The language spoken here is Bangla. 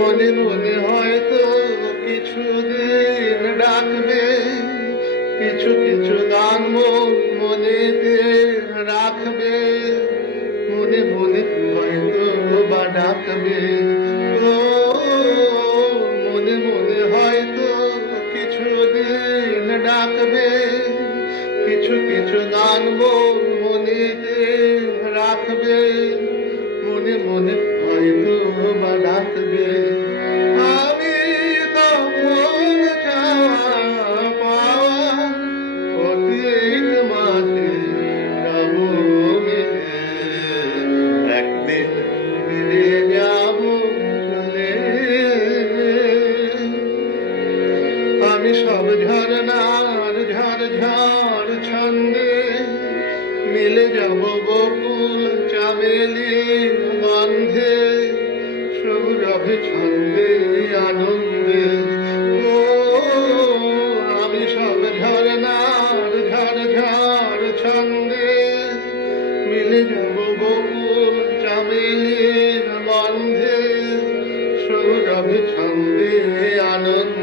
মনে মনে হয়তো কিছুদিন ডাকবে, কিছু কিছু গান মন মনেতে রাখবে, মনে মনে হয়তো বা ডাকবে। ও মনে মনে হয়তো কিছুদিন ডাকবে, কিছু কিছু গান মন মনেতে রাখবে, মনে মনে হয়তো বা ডাকবে। আমি তখন চাওয়া পাওয়া প্রত্যেক মাঝে যাব মিলে, একদিন ফিরে যাব চলে। আমি সব ঝরনার ঝড় ঝড় ছন্দে মিলে যাব বকুল চামেলি গন্ধে, সৌরভ ছন্দে আনন্দে। ও আমি সব ঝরনার ঝড় ঝড় ছন্দে মিলে যাব বকুল চামেলি গন্ধে, সৌরভ ছন্দে আনন্দে।